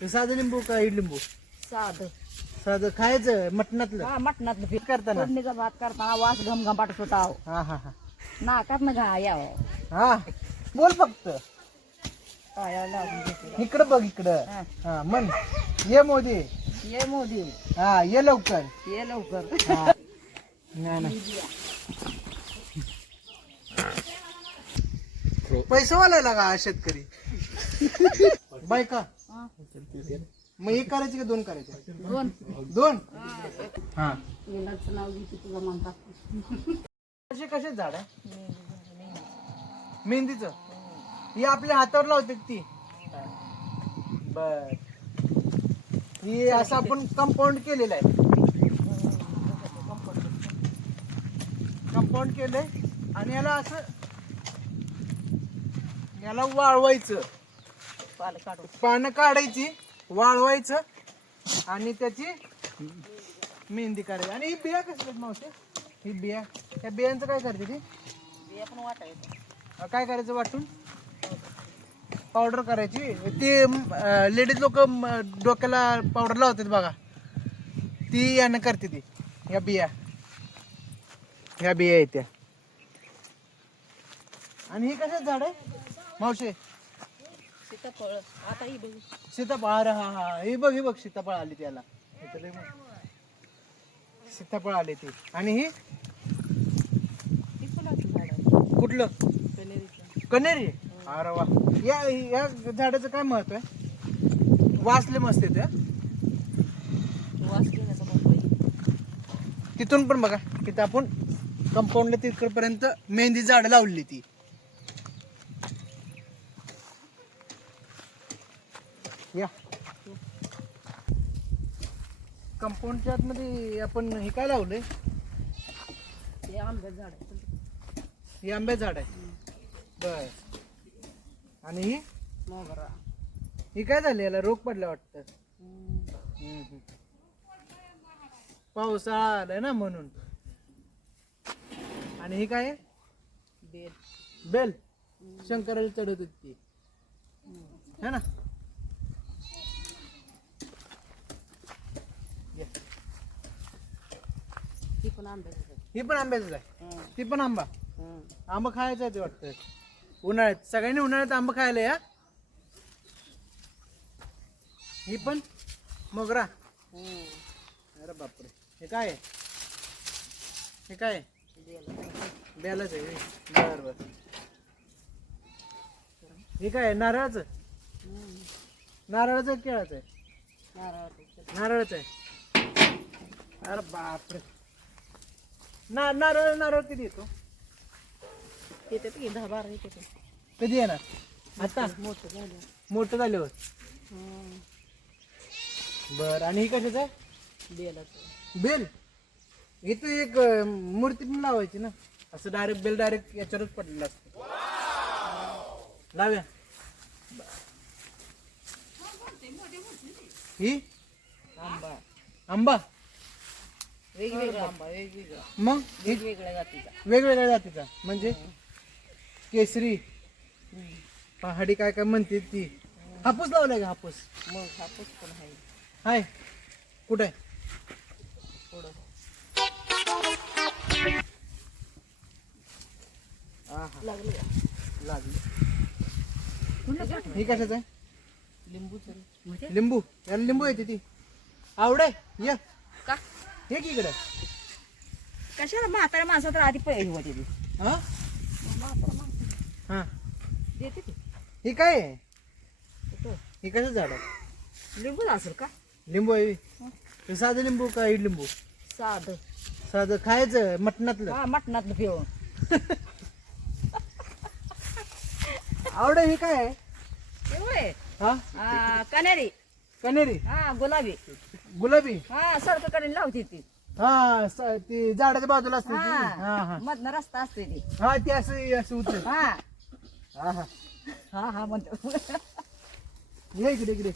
साधं लिंबू का लिंबू? साधं. साधं खायचं मटणातलं. हा मटणातलं पीठ करताना फोडणीचा भात करताना वास घमघमाट होता. हा हा हा नाकात ना घा यावं. हा बोल फक्त पायाला लागून घेते. इकडं बघ इकडं. हा. हा म्हण ये मोदी. ये मोदी हा ये लवकर. ये लवकर. हा. नाही नाही पैसे वालायला का शेतकरी बायका हा. मग एक करायची का दोन करायचे? दोन. दोन हा मुलाचं नाव घेते तुला म्हणतात. कसे कसे झाड आहे मेहंदीचं? ही आपल्या हातावर लावते ती बर. ही असं आपण कंपाऊंड केलेलं आहे. कंपाऊंड केलंय आणि याला असं याला वाळवायचं. पालं काढून पानं काढायची वाळवायचं आणि त्याची मेहंदी करायची. आणि ही बिया कसल्या मावशी? ही बिया त्या बियांचं काय करते ती? हे पण वाटायचं. काय करायचं वाटून? पावडर करायची. ते लेडीज लोक डोक्याला पावडर लावतात बघा, ती यानं करते ती. ह्या बिया आहेत त्या. आणि ही कशाच झाड आहे मावशे? सीताफळ. आता ही बघ. सीताफळ. अरे हा हा हे बघ सीताफळ आली त्याला. इथं लय मोठं सीताफळ आले ते. आणि ही ती फुलाचं झाड आहे. कुठलं? कनेरीचं. कनेरी. अरे वा. या झाडाचं काय महत्व आहे? वासले मस्त येते. वास घेण्याचा मोकळी. तिथून पण बघा तिथं आपण कंपाऊंडला तिकडपर्यंत मेहंदी झाड लावली ती. या कंपाऊंडच्या आतमध्ये आपण हे काय लावलंय? हे आंब्याचं झाड आहे. हे आंब्याचं झाड आहे. बर. आणि ही मोगरा. ही काय झाली? याला रोग पडला वाटतं. पावसाळा आलाय ना म्हणून. आणि ही काय आहे? बेल. बेल. शंकराला चढत होती है ना? ती पण आंब्याचं झाड. ही पण आंब्याच आहे. हं. ती पण आंबा. हं. आंबा खायचं आहे ते वाटतं उन्हाळ्यात. सगळ्यांनी उन्हाळ्यात आंबा खायला या. ही पण मोगरा. हं. अरे बापरे. हे काय आहे? हे काय आहे? बेल. बेलाच आहे. बर बर. हे काय आहे? नारळाचं. हं. नारळाचं केळाचं आहे? नारळाचं. नारळाचं आहे. अरे बापरे. नारळ नारळ कधी येतो? येते की 10-12 येते. कधी येणार? आता मोठं झालं. मोठं झाल्यावर. हं. बर. आणि ही कशाचं आहे? बेलाचं. बेल. इथं एक मूर्ती पण लावायची ना. असं डायरेक्ट बेल डायरेक्ट याच्यावरच पडलेलं असतं. लाव्या. ही आंबा. आंबा. वेगवेगळा आंबा. वेगवेगळा. मग ही वेगवेगळ्या जातीचा. वेगवेगळ्या जातीचा म्हणजे केसरी हं. पहाडी काय काय म्हणते ती. हापूस लावलाय का? हापूस मग हापूस पण आहे. हाय. कुठे आहे? थोडं. लागलं का? लागली. ही कशाच आहे? लिंबूचं. लिंबू. याला लिंबू येते ती. आवडे ये का? हे की इकडे. कशाला म्हाताऱ्या माणसात तर आधी पैसे होते ती. हा म्हातारा माणसं हा. देते ती. ही काय आहे? कुठं? ही कसं झाड आहे? लिंबूच असेल का? लिंबू आहे. हे साधं लिंबू का लिंबू? साधं. साधं खायचं मटणातलं. हा मटणातलं पिऊन. आवडे. ही काय आहे? एवढे हा कनेरी. कनेरी. हा गुलाबी. गुलाबी. हा सडक कडे लावते ती. हा ती झाडाच्या बाजूला असते ती. हा हा हा मधनं रस्ता असते ती. हा ती असं उतर. हा हा हा. हा हा म्हणतो. ये इकडे इकडे.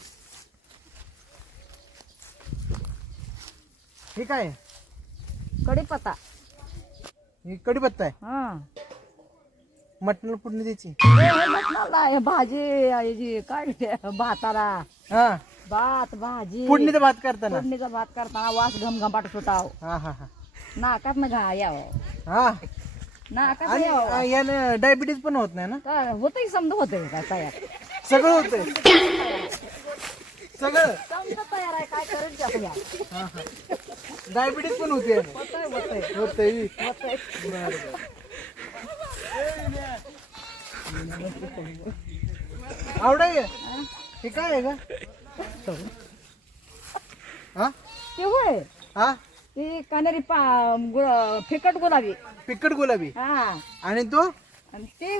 हे काय आहे? कढीपत्ता. ही कढीपत्ता आहे. हा मटणाला फोडणी द्यायची. मटणाला भाजी याची काय भाताला. हा भात भाजी फोडणीचा भात करताना फोडणीचा भात करताना वास घमघमाट सुटाव हा हा हा नाकात न घा यावं हा नाकात आणि यावं यानं डायबिटीज पण होत नाही ना काय होतंय समजा होतंय काय तयार सगळं होतंय सगळं समजा तयार आहे काय करेल की आपण या हा हा डायबिटीज पण होते यानं. होतंय होतंय होतंय होतंय बरं आवडाय हे काय आहे का हा ते होय हा ती कानेरी फिकट गुलाबी फिक्कट गुलाबी हा आणि तो आणि ते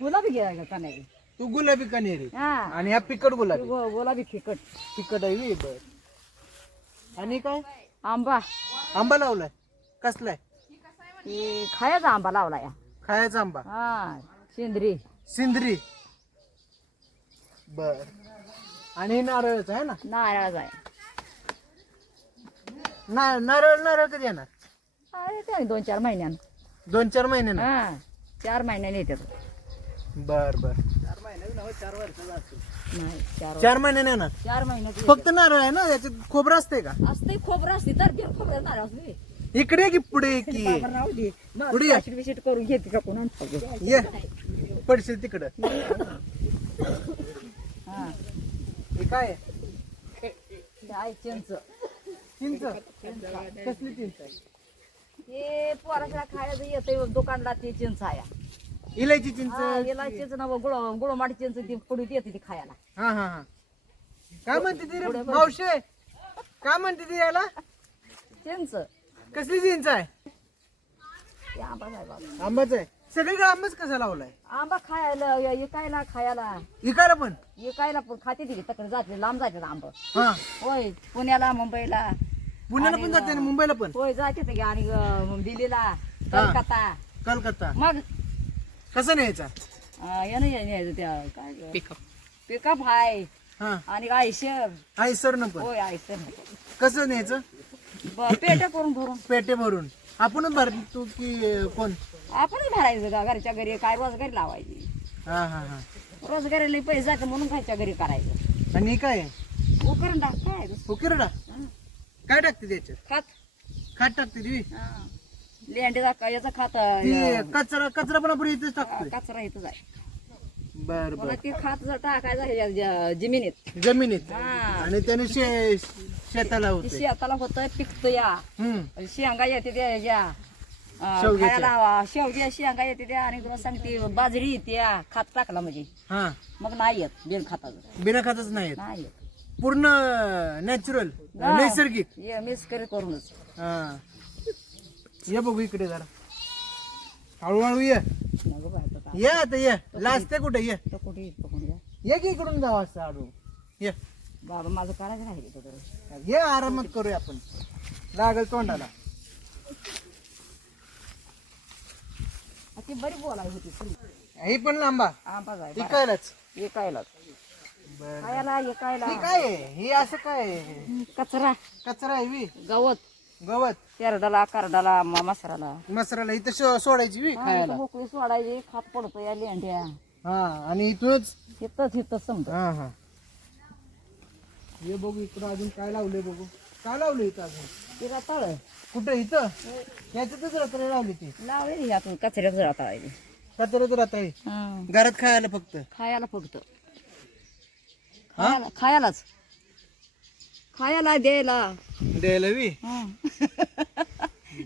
गुलाबी घ्या कानेरी तू गुलाबी कनेरी हा आणि हा फिक्कट ती गुलाबी गुलाबी फिकट फिक्कट आहे व्हय, बर आणि काय आंबा आंबा लावलाय कसलाय ते खायचा आंबा लावला या खायचा आंबा हा सेंद्री सिंदरी बर आणि नारळच आहे ना नारळाचा आहे नारळ नारळ कधी येणार अरे ते 2-4 महिन्यानं 2-4 महिन्यानं हा 4 महिन्याने येतात बर बर नाही 4 महिन्याने येणार 4 महिन्यात फक्त नारळ आहे ना याच्यात खोबरं असते का असते खोबरं असते तर बिन खोबरं नारळ असते इकडे ये की पुढे ये की बाबा राहू दे पुढे या. विशिट करून घेते का कोणा ये पडशील तिकडं हा हे काय आहे? ते आहे चिंच चिंच कसली चिंच आहे हे पोराला खायचं येतं दुकानला ते चिंच आहे इलायची चिंच याला चिंच ना गुळमाटी चिंच ती पुढे येते ती खायला हा हा हा काय म्हणते ती रे मावशे काय म्हणते ती याला चिंच कसली चिंच आहे ते आंबा आहे बाबा आंबाच आहे सगळीकडे आंबाच कसा लावलाय आंबा खायला विकायला खायला इकायला पण विकायला पण खाते तिथे तकडे जाते लांब जाते आंबा हा होय पुण्याला मुंबईला पुण्याला पण जाते ना मुंबईला पण होय जाते ते आणि दिल्लीला कलकत्ता कलकत्ता मग कसं न्यायचा यानं यायचं त्या काय पिकअप हाय हा आणि आयशर आई सर न पण होय आयशर कसं न्यायचं पेट्या करून भरून पेटे भरून आपणच भर तू की कोण आपणच भरायचं का घरच्या घरी काय रोजगारी लावायची हा हा हा रोजगारीला पैसे जायचं म्हणून घरच्या घरी करायचं आणि हे काय आहे? उकरण टाक काय उकिरडा काय टाकते त्याच्यात खात खात टाकते ती लेंडीचा याचा खात ती कचरा कचरा पण आपण इथेच टाकतोय कचरा इथंच आहे बर मला बर ते खात जर टाकायचं ह्याच्या जमिनीत जमिनीत हा आणि त्याने शेताला ती होते शेताला होतं पिकतं या हम्म शेंगा येते त्या ह्याच्या शेवग्याच्या. खायला शेवग्या शेंगा येते त्या आणि तुला सांगते बाजरी येते खात टाकला म्हणजे हा मग नाही येत बिन खाताचं बिना खातच नाही नाही येत पूर्ण नॅचरल हा. नैसर्गिक ये मिस करी करूनच हा ये बघू इकडे जरा हळूहळू ये नको बाहेर आता. ये आता ये लाजते कुठे ये तो कुठे येत पकडून घ्या ये की इकडून जाऊ असं हळू ये बाबा माझं करायचं राहिले तर ये आरामात करूया आपण लागल तोंडाला ती बरी बोलाय होती सगळी. ही पण लांबा आंबा जाय इकायलाच एकायला बर खायला एकायला ही काय आहे? ही असं काय आहे? कचरा कचरा आहे वी गवत गवत तेरडाला करडाला मसाला मसराला इथं सोडायची वी खायला मोकळी सोडायची खात पडतो या लेंड्या हा आणि इथूनच हिथंच समजा हा हा ये बघू इकडं अजून काय लावलंय बघू काय लावलं इथं अजून तिला तळ कुठं इथं याच्यातच रात्र लावली ती लावले यातून कचऱ्यात जरा तळायची कचऱ्यात रात्र घरात खायला फक्त खायला फक्त खायलाच खायला द्यायला द्यायला वी हं.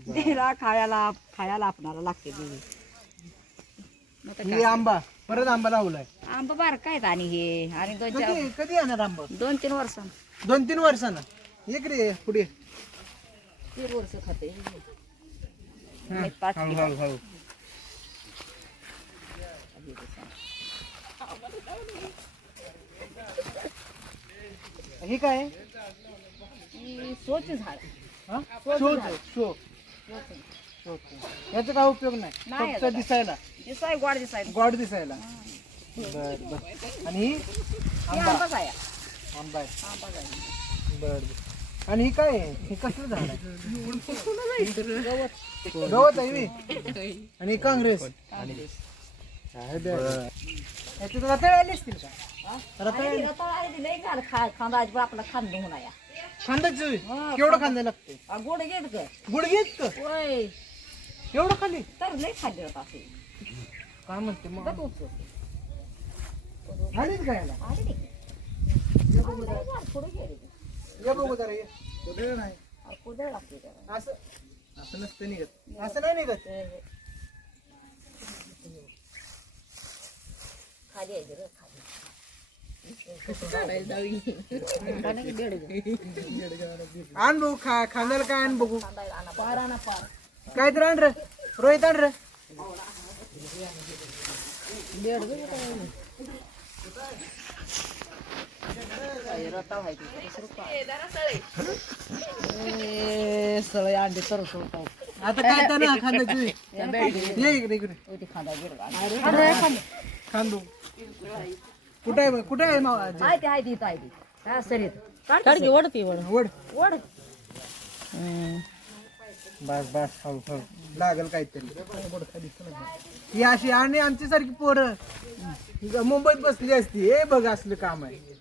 द्यायला खायला खायला आपणाला लागते हे आंबा परत आंबा लावलाय आंबा बारका आहेत आणि हे आणि कधी कधी येणार आंबा 2-3 वर्ष 2-3 वर्षानं इकडे पुढे 3 वर्ष खाते हा, पाच हळू हळू हळू हे काय आहे? सोच झाड हा? शोध शो याचा काय उपयोग नाही नाही फक्त याचा. दिसायला दिसाय गोड दिसाय गॉड दिसायला बर बर आणि ही आंबा आंबाच आहे आंबा आहे आंबाच आहे बर बर आणि ही काय आहे? हे कसलं झाड आहे गवत गवत आहे वी? आणि काँग्रेस काँग्रेस. काय बरं. याच्यात रताळे आले असतील का रताळ आहे लई घाल खांदा अजिबात आपला खांदा होणार या खांद्याची हा, केवढं खांदा लागते गोड घेत ग गुड घेत होय एवढं खाली तर लई खाल्ले होता असे काय म्हणते मग बघ उपसो. आलीच काय आले ते. पुढे गेले ये बघू जरा ये कुठे नाही कुदळ लागते त्याला. असं असं नसतं निघत असं नाही निघत खाली आहे रे खाली आण बघू खांद्याला काय आण बघू पार आणा पार काय तर आण रे रोहित आण रे रताळ आहे सगळे अंडे तर सोडतात आता काय तर ना खांद्याची ये इकडे इकडे खांदा खांदू कुठे आहे मावा आहे ते आहे ती इथं आहे ती हा सरीत काढ ओढती ओढ वड ओढ बस बस हळू हळू लागल काहीतरी ही अशी आणि आमची सारखी पोरं मुंबईत बसली असती हे बघ असलं काम आहे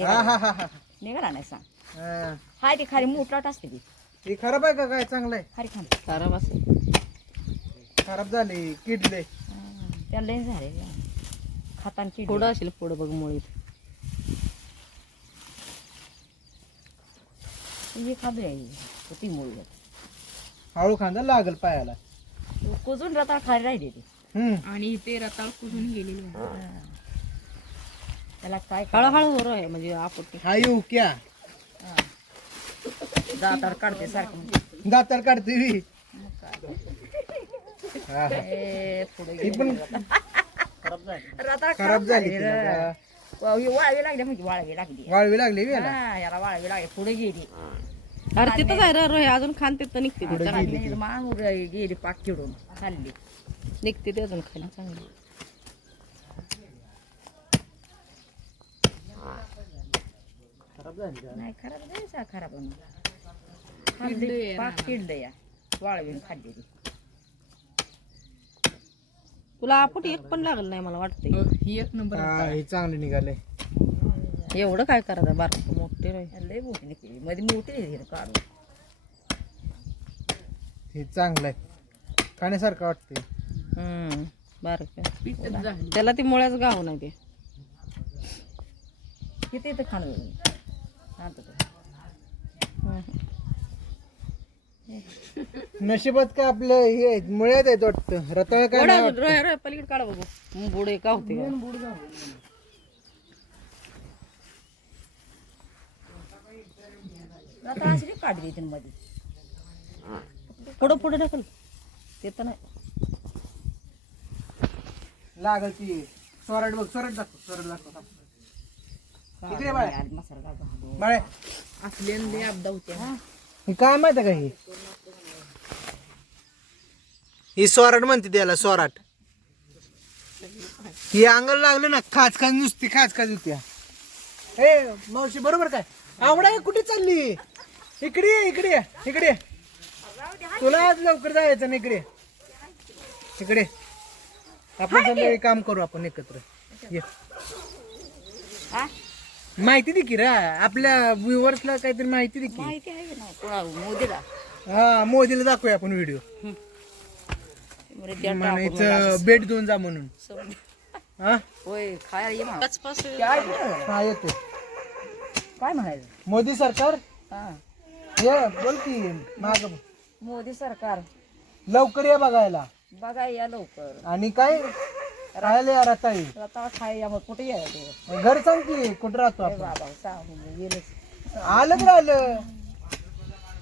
हा हा हा हा निघाला नाही सांग हा. हाय ती खाली मोठा असते ती हे खराब आहे का काय चांगलं आहे खाली खाली खराब असेल खराब झाले किडले त्याला लई झाले खाताना किड पुढं असेल पुढं बघ मुळीत हे खादू आहे ती मुळी हळू खांदा लागल पायाला कुजून रताळ खाली राहिली ती आणि ते रताळ कुजून गेलेली त्याला काय हळूहळू वर आहे म्हणजे आपत्ती हा येऊ क्या दातार काढते सारखं दातार काढते मी हा. पुढे ही पण रताळ खराब झाली ती रे. बाबा. ही वाळवी लागली म्हणजे वाळवी लागली वाळवी लागली बी याला. हा, याला वाळवी लागली पुढे गेली अरे तिथंच आहे रे रोहे अजून खान तिथं निघते ती. चालली मांग गेली पाक चिडून चालली निघते ते अजून खाली चांगली नाही खराब जायचा खराब खाल्ली पाक चिडलं या वाळवीन खाल्ली तुला आपट एक पण लागलं नाही मला वाटतंय एक नंबर हा, हे चांगले निघाले एवढं काय करायचं बारक मोठे रोहे लय मोठी निघली मध्ये मोठी निघली काढून हे चांगलं आहे खाण्यासारखं वाटतंय बारक त्याला ती मुळ्याच गाव नाही ते किती इथं खाणं आणतो नशिबात का आपलं हे आहेत, मुळ्यात आहेत वाटतं रताळ काय नाही वाटतं. रोहे रोहे पलीकडे काढ बघू बुडे का होते का? आता अशी काढली इथून मध्ये पुढं पुढे ढकल ते तर नाही लागल ती सोराट बघ सोराट दाखव सोराट दाखव इकडे बाळा मसाला घालून बाळे असले अपदा होते हे काय माहिती का ही सोराट म्हणते त्याला सोराट ही अंगाला लागलं ना खाच खाच नुसती खाच खाच होत्या ए मावशी बरोबर काय आवडा कुठे चालली इकडे ये, इकडे ये, इकडे ये. तुला आज लवकर जायचं ना इकडे इकडे आपण संध्याकाळी काम करू आपण एकत्र ये. हा माहिती दे की रा आपल्या व्ह्युअर्सला काहीतरी माहिती दे की माहिती आहे का नाही कोणा मोदीला हा मोदीला दाखवूया आपण व्हिडिओ म्हणायचं भेट देऊन जा म्हणून हा होय खायला ये म्हणा. हा येतो काय म्हणायचं मोदी सरकार हा ये बोल की माग मोदी सरकार लवकर ये बघायला बघा या लवकर आणि काय राहिले यार आता रताळ खाय या मग कुठे या ते घर सांग की कुठं राहतो ए आपण बाबा सांग येलच आलं तर आलं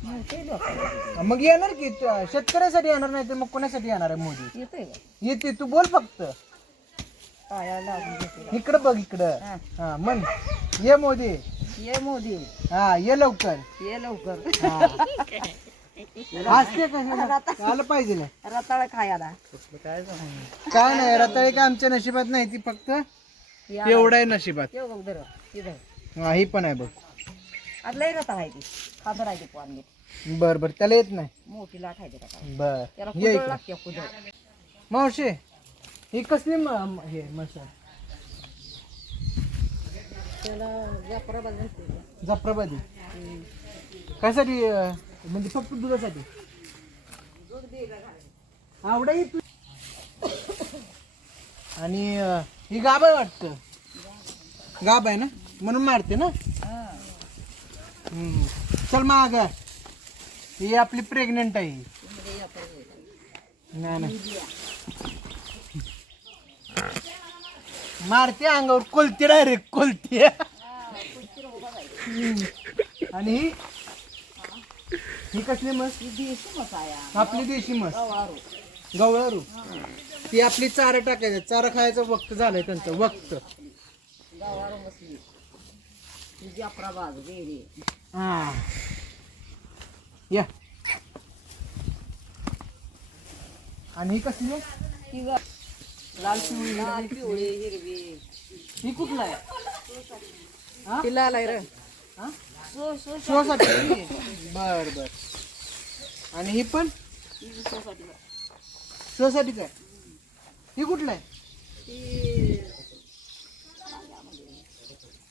मोठे लोक मग येणार की शेतकऱ्यासाठी येणार नाही तर मग कोणासाठी येणार आहे मोदी येतोय का येते तू बोल फक्त पायाला लागून घेते इकडं बघ इकडं हा. हा म्हण ये मोदी ये मोदी हा ये लवकर ये लवकर असते का आलं पाहिजे ना. रताळ खायला काय नाही रताळे का आमच्या नशिबात नाही ती फक्त एवढं आहे नशिबात येऊ बघ बरं इथं हा ही पण आहे बघ आज लय रताळ आहे ती खादर आहे ती पान बर बर त्याला येत नाही. मोठी लाट आहे त्याला काय. बर त्याला ये कुदळ इकडे. लागते कुदळ. मावशी ही कसली हे मशाल त्याला जाफराबाद घालते. जाफराबादी कायसाठी म्हणजे फक्त दुधासाठी आवडा ही आणि ही गाब आहे वाटतं. गाब आहे ना म्हणून मारते ना. हम्म. चल माग ही आपली प्रेग्नेंट आहे. नाही नाही मारते अंगावर कोलते डायरेक्ट कोलते. आणि ही कसली मस देशी मसाया आपली देशी मस गवारू. गवळारू ती आपली चारा टाकायचं. चारा खायचं वक्त झालंय त्यांचं वक्त. गवारू मसली. ही जाफराबाद गेली. हा या आणि ही कसली आहे? ही लाल पिवळी लाल पिवळी हिरवी. ही कुठला आहे? ती लाल आहे रे. हा? सो सो शोसाठी. बर बर आणि ही पण सोसाठी. शोसाठी काय? ही कुठला आहे? ती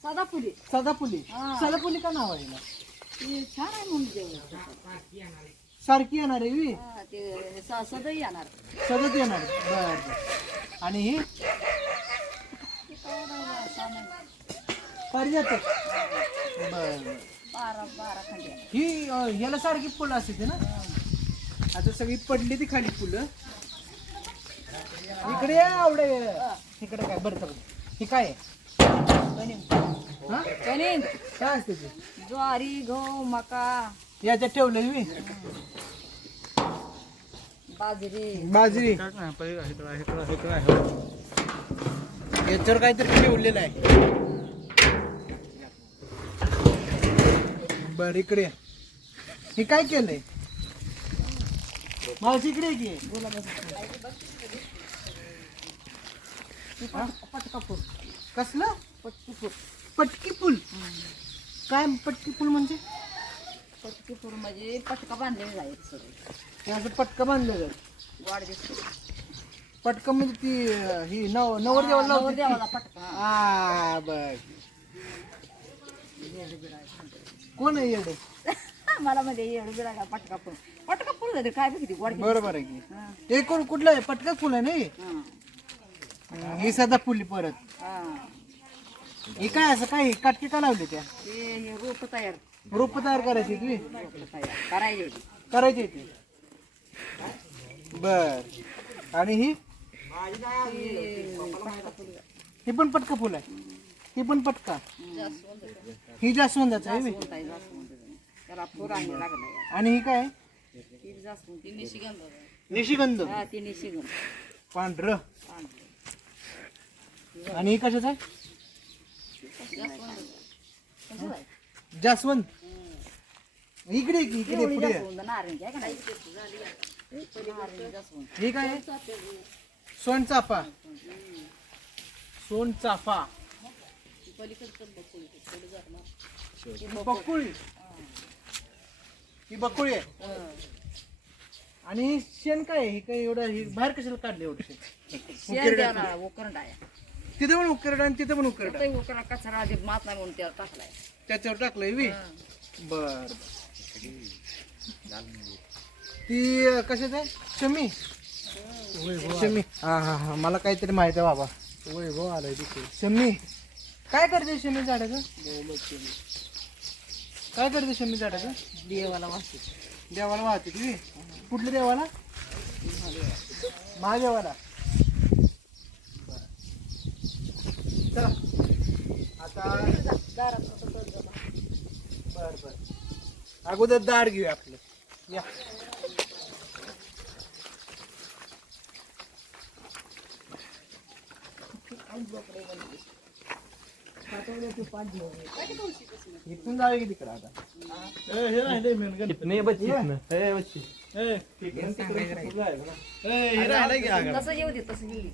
सदाफुली. सदाफुली. हा. सदाफुली का नाव आहे हिला? ती छान आहे म्हणून जेवण. सारखी येणार आहे ही? ते सदही येणार. सतत येणार बर बर आणि ही पारिजातक. बर बर 12 खंड्या. ही याला सारखी फुलं असते ना. आता सगळी पडली ती खाली फुलं. इकडे या आवडे. इकडे काय बरं तर ही काय आहे? हा? कणिंग, काय असते ते? ज्वारी, गहू, मका, याच्यात ठेवलं मी बाजरी. बाजरी याच्यावर काहीतरी ठेवलेलं आहे. बर इकडे हे काय केलंय? मावशी इकडे आहे की. पटका फूल. कसलं? पटकी फूल. पटकी फुल. काय पटकी फुल म्हणजे? पटकी फूल म्हणजे पटका बांधलेले जायचं सगळे. हे असं पटकं बांधलेलं. वाढ दिसतो. पटकं म्हणजे ती ही नवरदेवाला लावतात ती. देवाला पटका. हा बर. कोण आहे येडे? मला मध्ये एवढं बिळाला पटका फूल. पटका फूल झाले काय बघितली वाढ. बरोबर आहे की. हे कोण कुठलं आहे? पटका फुल आहे नाही. ही सदा फुली परत. हे काय असं काय काटके का लावले त्या? ते रोप तयार. रोप तयार करायची तुम्ही? रोप तयार करायचे. करायची ती. बर आणि ही ही पण पटका फुल आहे. ही पण पटका. ही जास्वंदाचं आहे बे. त्याला फूल आणि लागलं. आणि ही काय? ती जास्वंद. ती निशिगंध. निशिगंध. हा ती निशिगंध. पांढरं. आणि ही कशाच आहे? जास्वंद. इकडे की इकडे पुढे. नारंगी आहे का नाही? नारंगी जास्वंद. हे काय आहे? सोनचाफा. सोनचाफा. बकुळी. ही बकुळी आहे. आणि शेण काय आहे? हे काय एवढं हे बाहेर कशाला काढले एवढं शेण? शेण द्यायला उकरंड आहे. तिथे पण उकरडा आणि तिथे पण उकरडा. ते उकरडा कचरा आधी मात नाही म्हणून त्याला टाकलाय. त्याच्यावर टाकलंय वी. बर ती कशाच आहे? शमी. शमी. हा हा हा मला काहीतरी माहित आहे बाबा. वैभव आलाय तिथे. शमी काय करते शमी झाडाचं? काय करते शमी झाडाचं? देवाला वाचते. देवाला वाहते तुम्ही? कुठल्या देवाला? महादेवाला. चला आता बर बर अगोदर दार घेऊया आपलं. या इथून जावे की तिकडं आता. तसं येऊ दे तसं येऊ दे.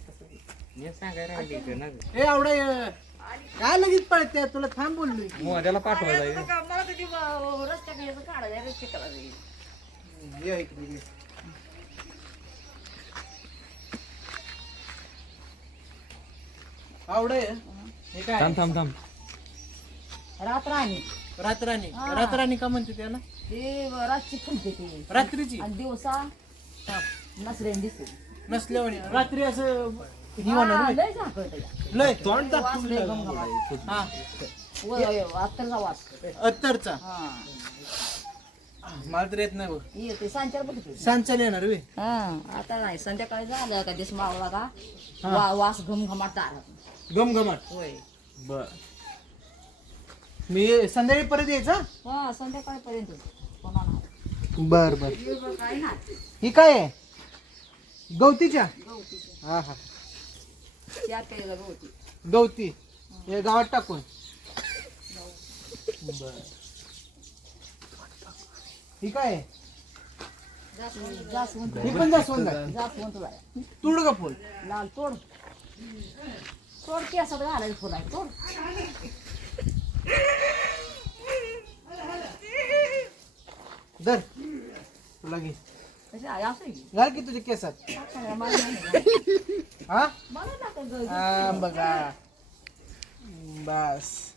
ए आवडा काय लगेच पळते तुला थांब बोललोय की. मोद्याला पाठवायला आहे. मला कधी रस्त्याकडे काढायचं रस्ते करायचं ये इकडे ये. आवडे हे काय थांब थांब थांब. रात्राणी रात्राणी का म्हणते त्याला ते रातची फुलते ते रात्रीची आणि दिवसा नसऱ्याने दिसते नसल्यावानी रात्री असं ही होणार होय. लय झाकळत या. लय तोंड वास दाखवून लय लागलं. घमघमाट. हा अत्तरचा वास अत्तरचा हा मला तर येत नाही बघ येते सांच्याला बघितलं सांचाल येणार वे हा आता नाही संध्याकाळी झालं का दिस मावला का हा. वास घमघमाट दारात गमगमाट होय बर मी संध्याकाळी परत यायचा हा संध्याकाळपर्यंत कोणा नाही बर बर काय नाही ही काय आहे गवतीच्या गवतीचं हा हा चार पेला गवती गवती हे गावात टाकून बर ही काय आहे जास्वंत ही पण जास्वंद आहे जास्वंत आहे तुड का फुल लाल तोड तोड केसात घालायचं फुल आहे तोड दर तुला घे कशी आहे असं आहे की. घाल की तुझ्या केसात मला नाही हा मला नको ग. हा, बघा बस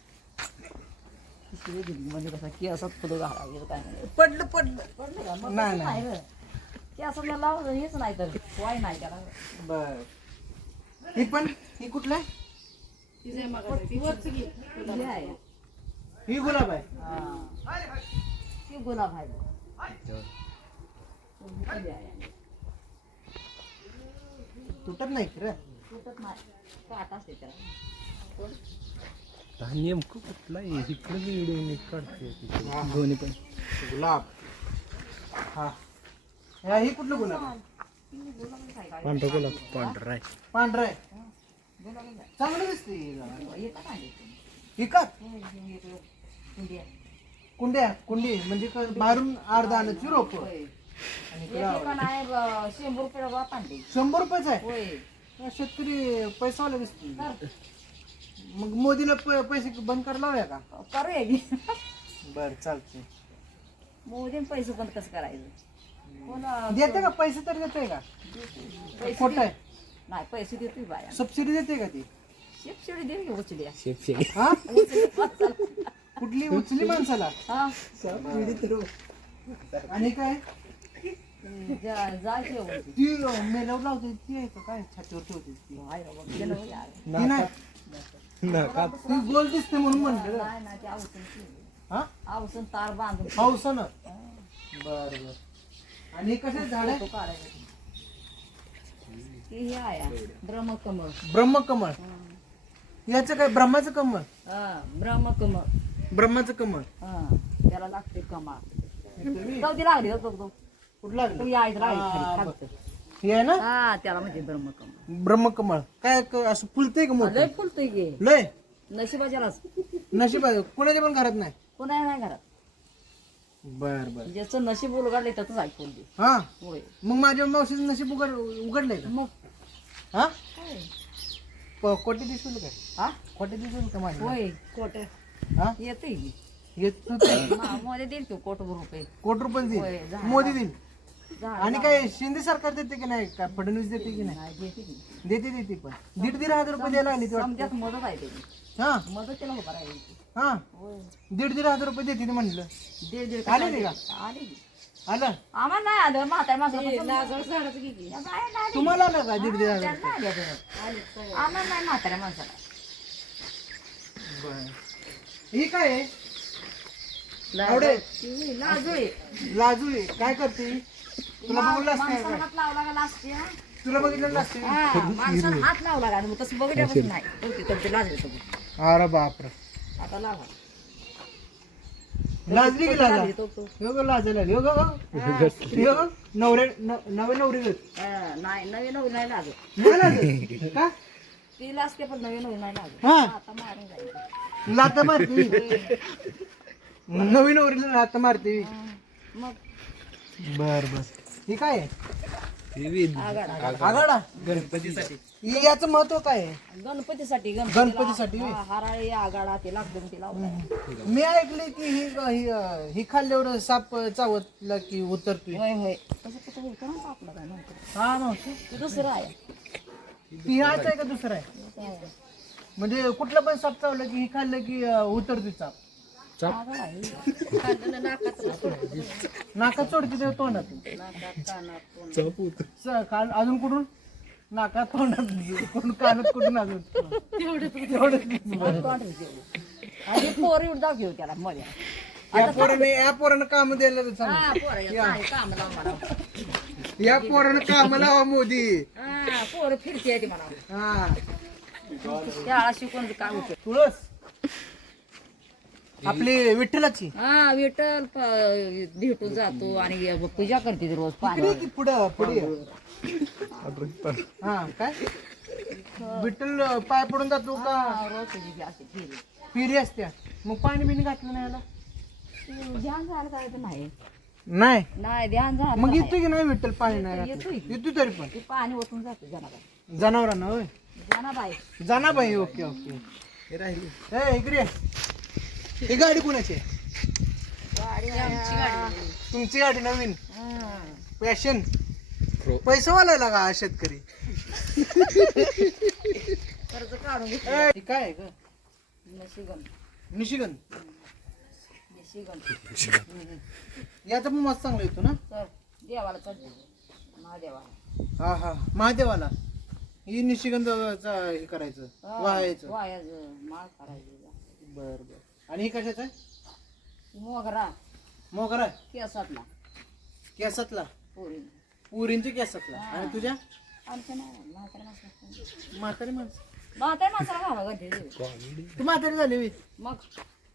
म्हणजे कसं केसात फुलं घालायचं काय नाही पडलं पडलं पडलं का मग नाही, तसं नाही रे केसाला लावलं हेच नाही तर वाय नाही त्याला बर ही पण ही कुठलं आहे हे आहे ही गुलाब आहे हा. ती गुलाब आहे कधी आहे तुटत नाही रे तुटत नाही काट असते त्याला हा नेमकं कुठला आहे इकडे व्हिडिओ मी काढते दोन्ही पण गुलाब हा हा, ही कुठलं गुलाब आहे? पांढरा गुलाब पांढरा आहे. पांढरा आहे गुलाब आहे. चांगलं दिसते ही झाड. येतात नाही ही का इंडिया कुंड्या कुंडी म्हणजे बाहेरून अर्धा आणायची रोप होय आणि एक इकडं एका नाही 100 रुपये डबा पांडे 100 रुपयेच आहे होय या शेतकरी पैसावाला दिसते कर मग मोदीला पैसे बंद करायला लावूया का करूया की बर चालते मोदीने पैसे बंद कसं करायचं कोणा देते का पैसे तर देते का पैसे खोटं आहे नाही पैसे देतोय बाया सबसिडी देते का ती शिपशिडी दे की उचल्या शेपशेडी. हा उचली माणसाला. कुठली उचली माणसाला हा आणि काय जा घेऊन ती मेलव लावते ती आहे का काय छातीवर ठेवते ती आहे बाबा, गेलं होय यार. ती नाही नका ती गोल दिसते म्हणून म्हणलं रे. नाही ते आवसन हा आवसन तार बांधून पावसानं बर बर आणि कसे झाड आहे फोटो काढायचा हे आहे ब्रह्मकमळ ब्रह्मकमळ याचं काय ब्रह्माचं कमळ हा ब्रह्मकमळ ब्रह्माचं कमळ हा त्याला लागते कमाळ चौथी लागली बघ तो कुठं लागलं तू यायचं लागली हा, खाली बघ. खालचं. हे आहे ना हा त्याला म्हणजे ब्रह्मकमळ ब्रह्मकमळ काय असं फुलतंय का मोठं लय फुलतोय गे लय नशिबाच्यालाच नशीब आहे कुणाच्या पण घरात नाही कोणा नाही घरात बर बर ज्याचं नशीब उलगडले त्याच ऐकून दे हा होय मग माझ्या मावशीचं नशीब उघडलंय का मग हा काय कोटी दिसलं काय हा कोटी दिसलं का माझ्या होय कोट हा येते हे तू ते मध्ये देईल की कोटभर रुपये कोटी रुपये होय, देईल झालं. मोदी देईल झालं. आणि काय शिंदे सरकार देते की नाही काय फडणवीस देते की नाही नाही देते की. देते पण 1,500 रुपये द्यायला आली ती वाटतं. समजात मदत आहे त्याची हा मदत केला उभा राहायची हा होय 1,500 रुपये देते ती म्हणलं दीड दीड आले ते का? आले की. आलं आम्हाला नाही आलं म्हातार माणसाला तुम्हाला आलं का 1,500 आम्हाला नाही म्हाताऱ्या माणसाला बरं ही काय आहे लाजोळी. लाजोळी. लाजू काय करते तुला बघून असते माणसाला हात लावला का लाजते, हा? तुला बघितलं असते हा, माणसाला हात लावला का मग तसं बघण्यापासून नाही ओके, तर ते लाजले तुम्ही अरे बापरे आता लावा लाजली की लाजा लाजली तो तो. हो गं लाजायला लागली. हो गं, हो गं. नवे नवरी गत. हा, नाही नवीन नवीन नाही लागत नाही लाजत. का ती लाजते पण नवीन नवीन नाही लागत हा आता मारून जायचं लाता मारते नवीन नवरीला लाता मारते मग बर बर हे काय आहे आगाडा गणपतीसाठी याचं महत्व काय आहे? गणपतीसाठी गणपतीसाठी होय? हराळी आगाडा ते लागतं ते लावतात. मी ऐकले की ही खाल्ल्यावर साप चावतला की उतरतोय. होय होय तसं कसं होतं ना आपलं काय म्हणतो हा मावशी ते दुसरं आहे. ती हाच आहे का दुसरा आहे? म्हणजे कुठला पण साप चावला की ही खाल्लं की उतरतोय साप. आगाडा आहे. नाकात सोडते ते तोंडातून. नाकात, कानात, तोंडात. अजून कुठून? नाकात तोंडात कुठून कानात कुठून अजून तेवढं. आणि पोर एवढं जाऊ घेऊ त्याला मध्ये. या पोरानं काम द्यायला तर सांग. हा पोर काम लावून मला. या पोरानं काम लावा मोदी. हा पोर फिरते ती मला. हा शाळा शिकून काय होतं. तुळस आपली विठ्ठलाची हा विठ्ठल भेटून जातो आणि पूजा करते रोज पाणी. इकडे की पुढं पुढे हा काय विठ्ठल पाय पडून जातो का? रोज तुझी असते फिरी. फिरी असत्या मग पाणी बिणी घातलं नाही याला? ध्यान झालं काय तर नाही नाही नाही ध्यान झालं मग नाही. येतो की नाही विठ्ठल पाणी नाही येतोय घातलं? की. येतो तरी पण ते पाणी ओतून जातो जनाबाई. जनावरांना होय जनाबाई जाना ओके ओके ए इकडे ये. ही गाडी कुणाची आहे? तुमची गाडी नवीन पॅशन पैसा वाला का शेतकरी? कर्ज काढून घेतो. हे काय आहे ग? नशिगन मिशिगन नशिगन याचा पण मस्त चांगला येतो ना? तर देवाला चढतो महादेवाला. हा हा महादेवाला ही निशिगंधाचा हे करायचं वाहायचं. वायाचं माळ करायचं. बर बर. आणि ही कशाचं आहे? मोगरा मोगरा केसातला केसातला पोरी. पुरींच्या केसातला. आणि तुझ्या आमच्या नाही म्हाताऱ्या माणसाला. म्हातारी माणसं म्हाताऱ्या माणसाला घाला गंठे. तू म्हातारी झाली होय? मग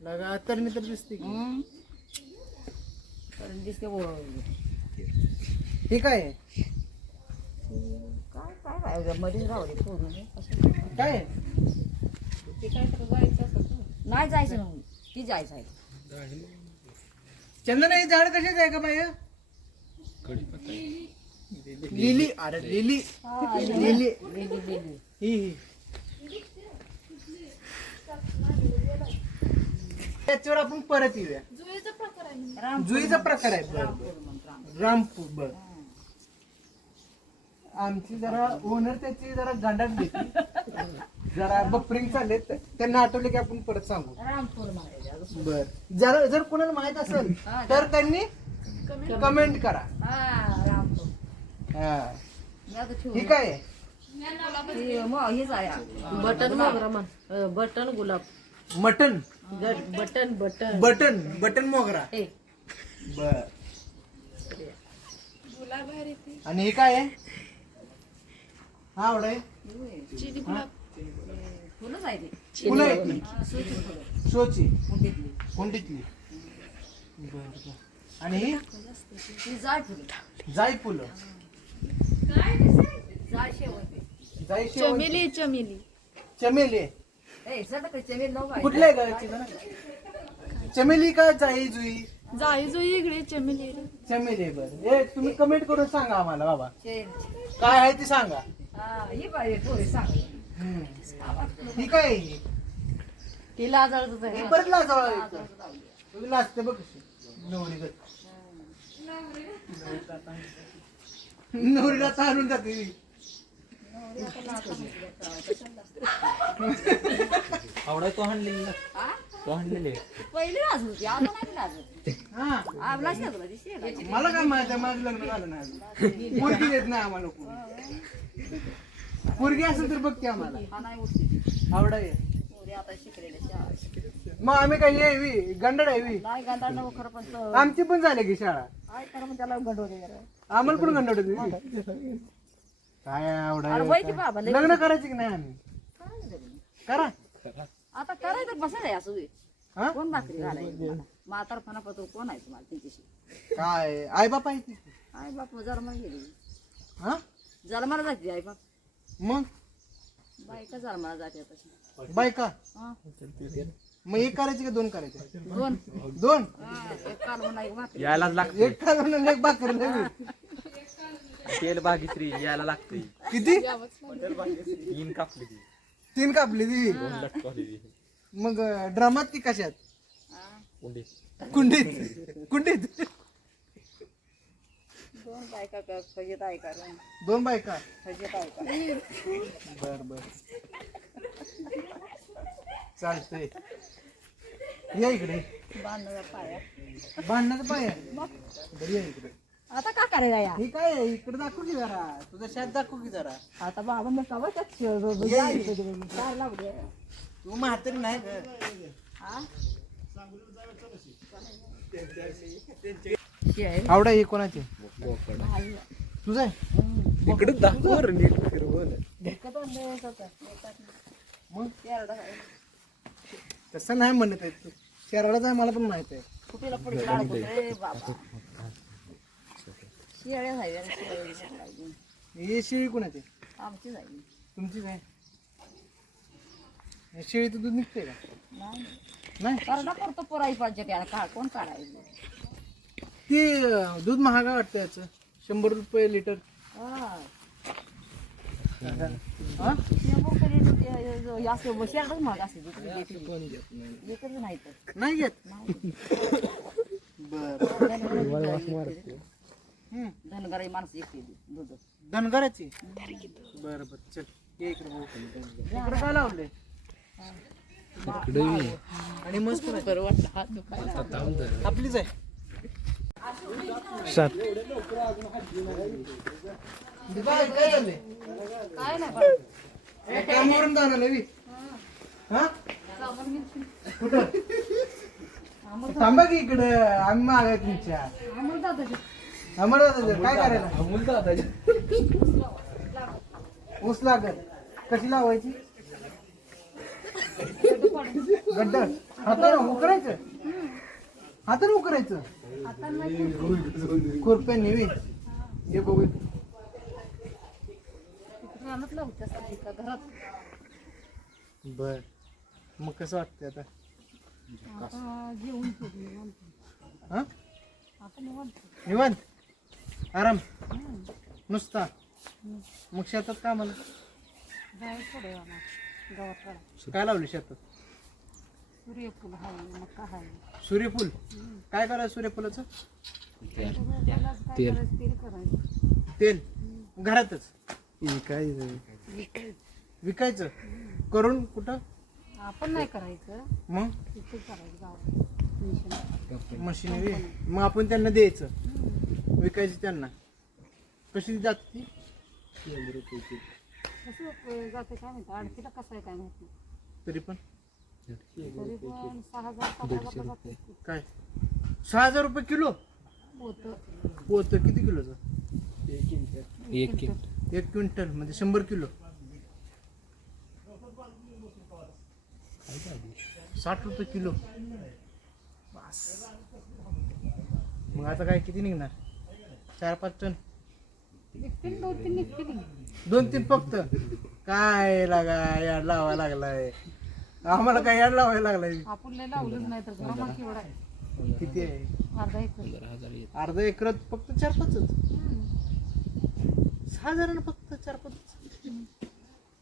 लगा तरणी तर दिसते की. कारण दिसते बोल. हे काय आहे? काय काय काय मध्येच राहू दे सोडून असं. काय आहे? ते काय तर जायचं असं नाही जायचं ना ती जायचं आहे. चंदन हे झाड कशाच आहे का बाय? लिली. अरे लिली लिली ही त्याच्यावर आपण परत येऊया. जुईचा प्रकार आहे. बरं रामपूर. बर आमची जरा ओनर त्याची जरा गांडात घेतली जरा बफरिंग चालले त्यांना आठवले की आपण परत सांगू. रामपूर मारायचं. बर जरा जर कोणाला माहित असेल तर त्यांनी कमेंट करा. रामपूर. हा मी आता ठेवू. हे काय आहे? हेच आहे बटन मोगरा म्हण. बटन गुलाब. Mutton button button button button मोगरा. बर आणि हे काय आहे? हा आवड आहे फुलंच आहे ते. फुलं आहेत ती. सुची फुलं. शोची कुंडीतली. कोंडीतली. बर बर. आणि ही ती जाड फुलं. जाई फुलं. जाड शेवते. जाई चमेली चमेली आहे. ए सटक चमेली नको आहे. कुठल्या गावाची जरा? चमेली का जाई जुई? इकडे चमेली. चमेली आहे. बरं ए तुम्ही कमेंट करून सांगा आम्हाला बाबा चेंज. काय आहे ते सांगा. ही पाहिजे थोडी सांग. ही काय आहे ही? तिला जळत हे परत लाजावं येतं. तुम्ही लाजते बघ कशी नवरी गत. नवरीला तारून जाते ही. आवडा तो हाणलेला तो हाणलेले पहिली लाज होती आता नाही लाज. हा आवलाच ना तुला दिसते. मला काय माहिती आहे माझं लग्न झालं नाही अजून. पोरगी देत नाही आम्हाला कोणी. पोरगी असेल तर बघते आम्हाला. हा नाही उठते. आवडा आहे. पोरी आता शिकलेले शाळा शिकलेले. मग आम्ही काही येवी गंडड आहे. नाही गांधार नको खरं पण तो आमची पण झाली की शाळा. काय करा मग त्याला गंडवते जरा. आम्हाला पण गंडड होती. काय आवडा अरे वय की बाबा लय लग्न करायची की नाही आम्ही? करा. आता करायचं बसायचं आहे असं बी. हा कोण भाकरी घालायची मला? म्हातारपणा पतो कोण आहे तुम्हाला त्यांच्याशी? काय आई बाप आहे ती? आई बाप जन्माला गेली. हा जन्माला जाते आई बाप. मग बायका जन्माला जाते तशी. बायका हा मग एक करायची का दोन करायचे? दोन. दोन. हा, एक कालवण एक भाकरी. यायलाच लागतं. एक कालवण एक भाकर नवी. तेल भाग्यश्री यायला लागतंय. किती? 3 कापली ती. 3 कापली ती. लटकवली ती. मग ड्रामात की कशात? कोंडी. कुंडीत कुंडीत. दोन बायका फजित ऐकायला 2 बायका. फजित ऐका बर बर चालतंय. या इकडे. बांधणार पाया भांडणाचं पाय बरं या इकडे. आता का करायला या हे काय आहे? इकडे दाखव की जरा. तुझा शेत दाखव की जरा. आता बाबा मग का काय लागले तू म्हातारी नाही ग. आवडा हे कोणाचे? तुझं आहे? इकडे दाखव रे नीट फिरवून. मग तसं नाही म्हणत आहे तू. शेरडाच आहे मला पण माहित आहे. कुठेला पुढे रे बाबा शिळ्या जायला हे शेळी कोणाची? आमची जाईल तुमचीच आहे. हे शेळीचं दूध निघतंय का? नाही. करडा करतो पोराई पाहिजे त्याला का कोण काढायचं ते दूध महाग आहे वाटतं याचं. 100 रुपये लिटर. हा हा? शेरडाच महाग असते विकत नाही तर नाही घेत. बर. धनगराई माणसं एकटी दूध धनगराची. बर बर चल ये इकडे बघू. इकडे काय लावलंय? आणि मस्त बरं वाटलं हात दुखायला आपलीच आहे. सात काय झालंय? काय नाही कामावरून जाणार लवी. हा कुठं? थांबा की इकडे. आम्ही माग आहे तुमच्या. आम्हाला काय करायला? ऊस लागत. कशी लावायची? गड्ड हाताने उकरायचं. हाताने उकरायचं. खुरप्या नेवी हे बघू. घरात बर मग कसं वाटतंय आता? जेवण हा आता निवांत निवांत आराम नुसता. मग शेतात का मला जायचं थोडे गावात काय लावले शेतात? सूर्यफूल आहे मका आहे सूर्यफूल. काय करायचं सूर्यफुलाचं? तेल तेल करायचं तेल घरातच काय विकायचं. करून कुठं? आपण नाही करायचं मग तिथे करायचं गावात मशिनरी. मग आपण त्यांना द्यायचं. विकायची त्यांना. कशी जाते ती? कसं जाते काय माहिती अडतीला कसं आहे काय माहिती तरी पण तरी पण 6,000 जाते काय 6,000 रुपये किलो होतं पोत? किती किलोचं? 1 किलो 1 क्विंटल म्हणजे 100 किलो. 60 रुपये किलो. बस. मग आता काय किती निघणार? 4-5 टन. निघतील 2-3 निघतील 2-3 फक्त. काय लागा याड लावायला लागलाय. आम्हाला काय याड लावायला लागलाय. आपण लय लावलंच नाही तर घरामध्ये केवढा आहे किती आहे? अर्धा एकर 15,000 येत. अर्धा एकरात फक्त 4-5च. 6,000 फक्त 4-5.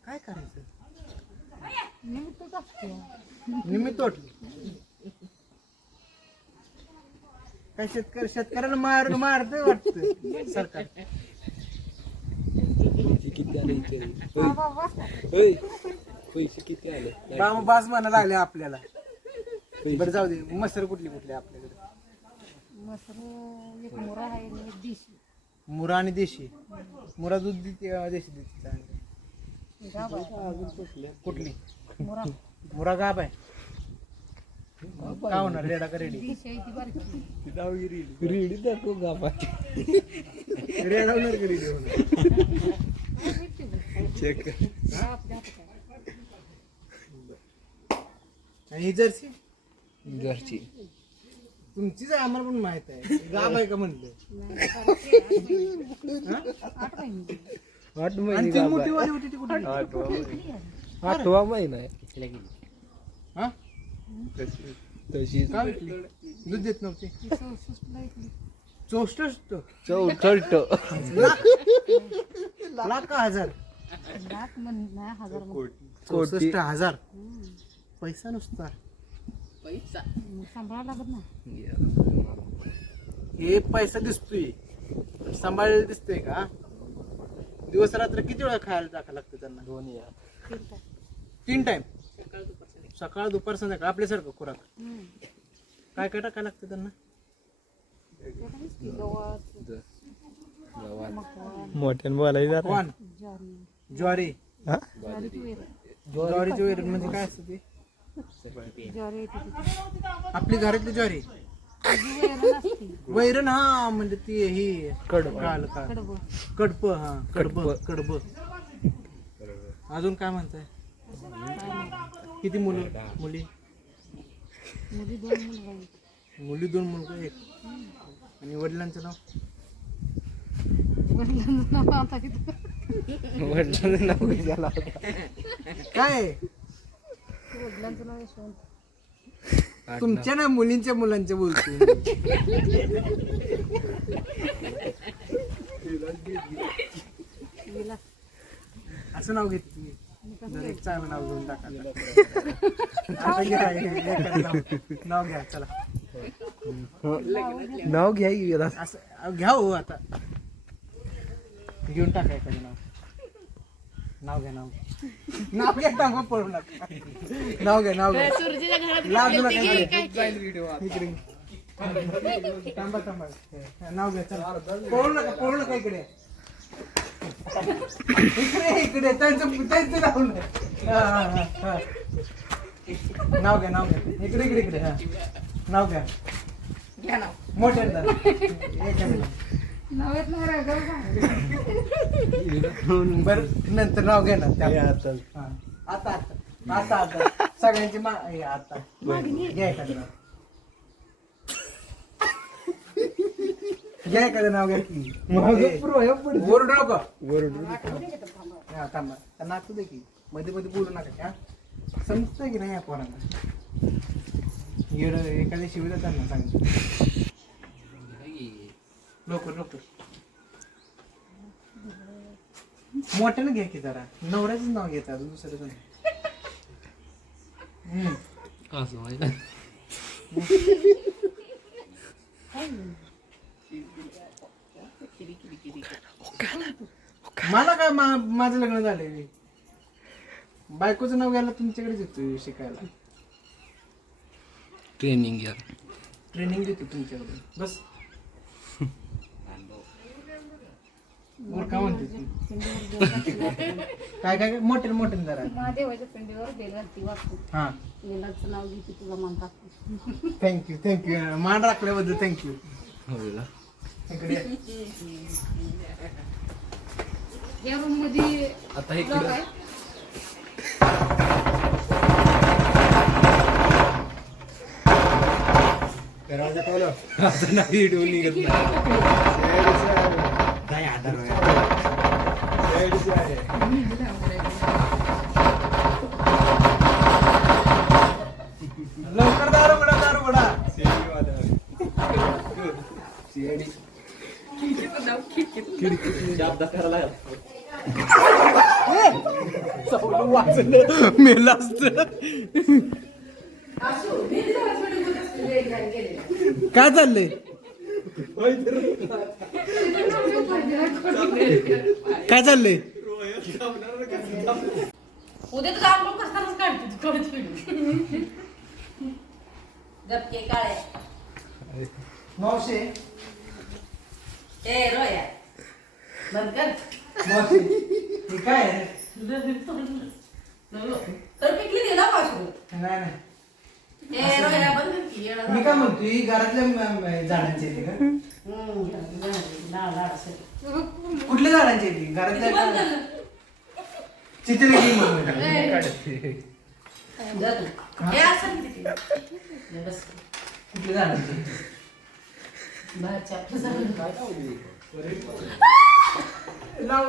काय करायचं? निमित्तच असते निमित्त काय शेतकऱ्याला मारतंय वाटतं सरकार. पैसे किती आले इथे? ओय, पैसे किती आले? बास म्हणायला लागले आपल्याला. बरं जाऊ दे. मसर कुठली कुठली आपल्याकडे? मसर एक मोरा आहे आणि एक देशी मुरा आणि देशी. मुरा दूध देते देशी देते चांगली. गाभ आहे कुठली? मोरा मुरा गाब आहे. काय होणार? रेडा का रेडी? देशी आहे ती बारकी रेडी दाखव गाबा. रेडा होणार का रेडी होणार? चेक आपल्या हातात आहे. आणि ही जर्सी घरची तुमचीच आहे. आम्हाला पण माहित आहे. गाब आहे का म्हणलं? आठ महिने 8 आणि महिने ती गाभा मोठी आहे. वाली होती ती कुठली? 8वा महिना आहे. हा तशी का विकली? दूध देत नव्हती. ती 64 ला ऐकली 64 64 लाख का हजार? लाख म्हणला हजार 64,000 पैसा नुसता. सांभाळावं लागत ना. हे पैसा दिसतोय, सांभाळलेला दिसतोय का? दिवस रात्र किती वेळा खायला टाकायला लागतं त्यांना? 3 टाइम, सकाळ दुपार संध्याकाळ. आपल्यासारखं खुराक काय काय टाकायला लागतं त्यांना? मोठ्यानं बोलायचं कोण? ज्वारी. ज्वारीची वैरण म्हणजे काय असतं ते? आपली घरातली ज्वारी वैरण. हा म्हणजे ती ही कडप. कडप. हा कडब. अजून काय म्हणताय? किती मुलं मुली? मुली 2 मुलगा 1. आणि वडिलांचं नाव? वडिलांचं नाव काय झालं होतं? काय? तुमच्या ना मुलींच्या मुलांच्या बोलतो. असं नाव घेतली. एक चांगलं नाव घेऊन टाका. आता घ्या, नाव घ्या. चला नाव घ्या की जरा. असं घ्या हो. आता घेऊन टाका एखादं नाव. नाव घ्या. नाव घ्या. टांगा पळू नका. नाव घ्या. लाजू नका. इकडे थांबा. नाव घ्या. चला पळू नका. इकडे त्यांचं नाव नाही. नाव घ्या. इकडे हा. नाव घ्या. मोठ्या बर नंतर नाव घ्या ना. आता सगळ्यांची आता घ्या एखादं नाव. घ्या एखादं नाव घ्या की. ओरडू नका. थांबा. नाचू दे की. मध्ये बोलू नका. समजतंय की नाही पोरांना? एखाद्या शिवीला त्यांना सांगितलं. लवकर मोठ्यानं घ्या की जरा. नवऱ्याच नाव घेतात दुसऱ्याचं नाही. असं व्हायला. मला काय माझं लग्न झालंय. बायकोचं नाव घ्यायला तुमच्याकडेच येतो शिकायला. ट्रेनिंग घ्या. ट्रेनिंग देतो तुमच्याकडे. बस काय म्हणते तू? काय मोठे जरा. महादेवाच्या पिंडीवर बेल घालती वाटतो. हा बेलाचं नाव घेते तुझा मान टाकतो. थँक्यू. मान राखल्याबद्दल थँक्यू. इकडे या रूम मध्ये आता इकडे असं नाही व्हिडिओ निघत नाही. लवकर दारू उघडा. मेला असत. काय चाललंय? उद्या तुला आपण कसं काढते तू कमीच पिढी गपके काळे मावशी ए रोया बंद कर मावशी हे काय आहे? तर पिकली दे ना पाशू नाही ए रोया बंद कर की येडा मी काय म्हणतोय घरातल्या झाडांची येते का? कुठल्या झाडांची येते? घरातल्या चित्र घे मग. हे असं किती बस कुठल्या झाडांची? बाहेरच्या आपलं झालं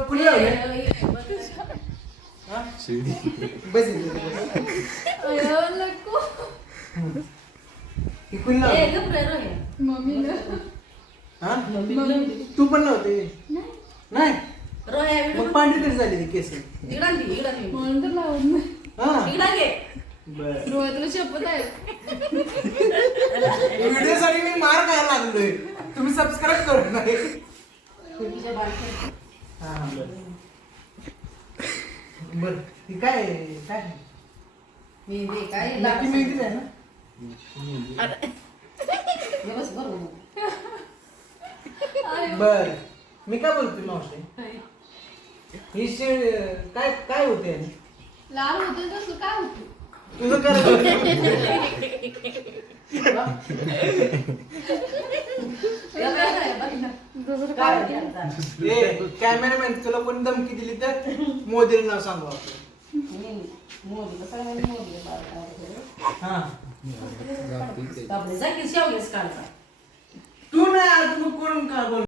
कुठे लावले? बस कुणी लावले? मम्मी हा तू पण लावते नाही मग पांढरी तरी झाली ती केस म्हणून तर लावत नाही. हा बर रोहितला शपथ आहे. व्हिडिओ साठी मी मार खायला लागलोय तुम्ही सबस्क्राईब करत नाही हा बर ती काय काय नक्की मेहंदीच आहे ना बर मी काय बोलतोय मावशी ही काय काय होते याने? लाल होतं तसं काय होतं. तुझं करायचं कॅमेरामॅन तुला कोणी धमकी दिली तर मोदीला नाव सांगू आपण हा तू नाही आज मग कोण का बोल